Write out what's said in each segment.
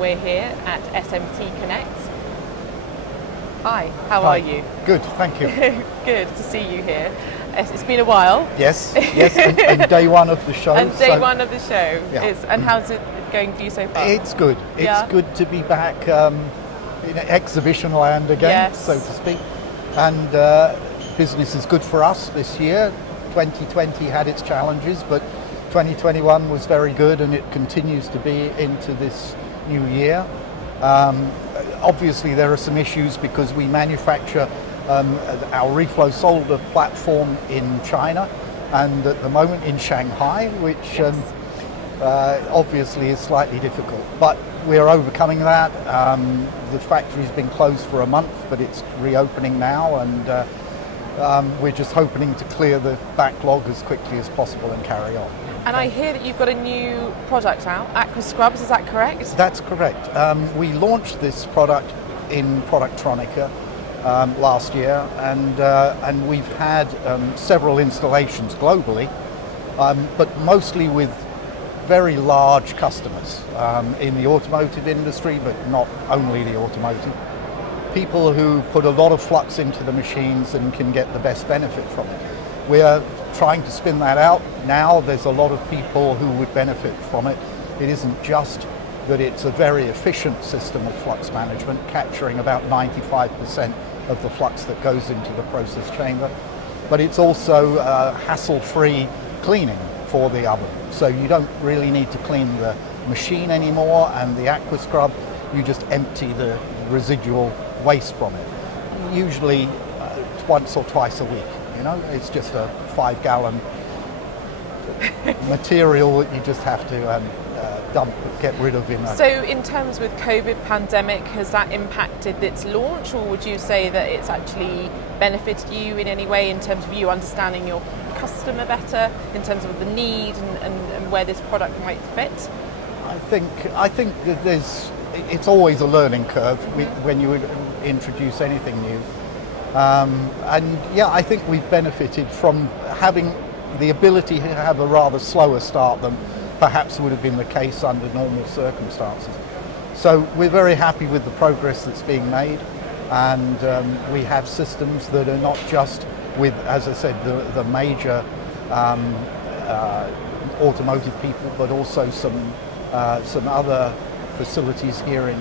we're here at SMTconnect. Hi, how are you? Good, thank you. Good to see you here. It's been a while. Yes, and day one of the show. And day one of the show. Yeah. And how's it going for you so far? It's good. It's good to be back in exhibition land again, Yes. so to speak. And business is good for us this year. 2020 had its challenges, but 2021 was very good, and it continues to be into this new year. Obviously there are some issues because we manufacture our reflow solder platform in China and at the moment in Shanghai, which obviously is slightly difficult, but we're overcoming that. The factory's been closed for a month, but it's reopening now, and we're just hoping to clear the backlog as quickly as possible and carry on. And I hear that you've got a new product out, Aqua Scrubs, is that correct? That's correct. We launched this product in Productronica last year, and we've had several installations globally, but mostly with very large customers in the automotive industry, but not only the automotive. People who put a lot of flux into the machines and can get the best benefit from it. We're trying to spin that out now. There's a lot of people who would benefit from it. It isn't just that it's a very efficient system of flux management, capturing about 95% of the flux that goes into the process chamber, but it's also hassle-free cleaning for the oven. So you don't really need to clean the machine anymore, and the Aqua Scrub, you just empty the residual waste from it. Usually once or twice a week. You know, it's just a 5-gallon material that you just have to dump, get rid of in a... So in terms with COVID pandemic, has that impacted its launch, or would you say that it's actually benefited you in any way in terms of you understanding your customer better, in terms of the need and where this product might fit? I think that it's always a learning curve when you introduce anything new. And yeah, I think we've benefited from having the ability to have a rather slower start than perhaps would have been the case under normal circumstances. So we're very happy with the progress that's being made, and we have systems that are not just with, as I said, the major automotive people, but also some other facilities here in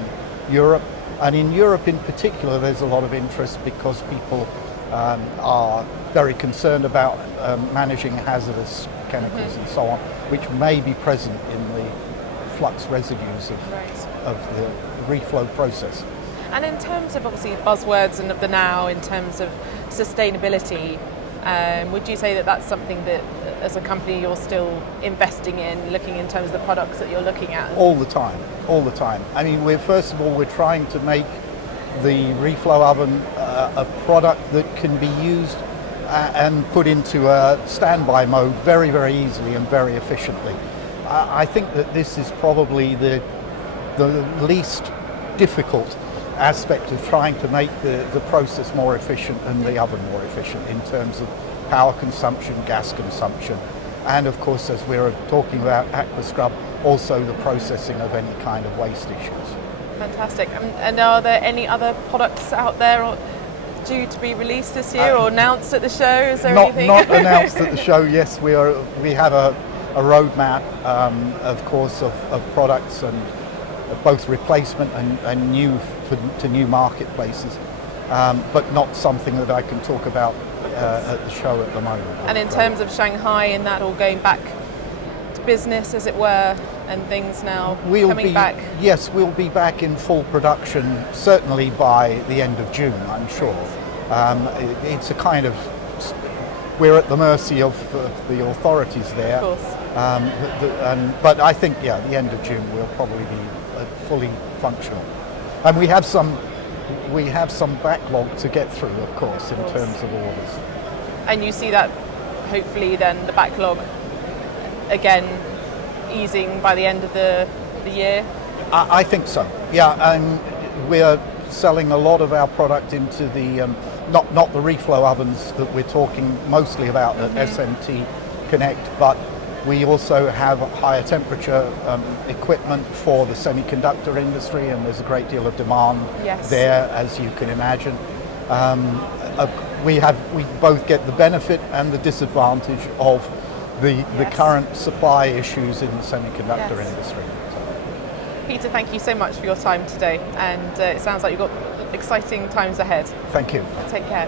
Europe. And in Europe in particular, there's a lot of interest because people are very concerned about managing hazardous chemicals and so on, which may be present in the flux residues of the reflow process. And in terms of obviously buzzwords and of the now, in terms of sustainability, would you say that that's something that as a company you're still investing in, looking in terms of the products that you're looking at? All the time. I mean, we're trying to make the reflow oven a product that can be used and put into a standby mode very, very easily and very efficiently. I think that this is probably the least difficult aspect of trying to make the process more efficient and the oven more efficient in terms of power consumption, gas consumption, and of course, as we're talking about Aqua Scrub, also the processing of any kind of waste issues. Fantastic. And are there any other products out there due to be released this year or announced at the show? Is there anything? Not announced at the show. Yes, we have a roadmap, of course, of products, and both replacement and new to new marketplaces, but not something that I can talk about at the show at the moment. And in terms of Shanghai and that all going back to business, as it were, and things now coming back? Yes, we'll be back in full production certainly by the end of June, I'm sure. It's a kind of, we're at the mercy of the authorities there. Of course. But I think, the end of June we'll probably be fully functional. And we have some backlog to get through, of course, in terms of orders. And you see that hopefully then the backlog again easing by the end of the year? I think so, yeah. And we're selling a lot of our product into the, not the reflow ovens that we're talking mostly about at SMTconnect, but We also have higher temperature equipment for the semiconductor industry, and there's a great deal of demand Yes. there, as you can imagine. We both get the benefit and the disadvantage of the current supply issues in the semiconductor Yes. industry. Peter, thank you so much for your time today, and it sounds like you've got exciting times ahead. Thank you. Take care.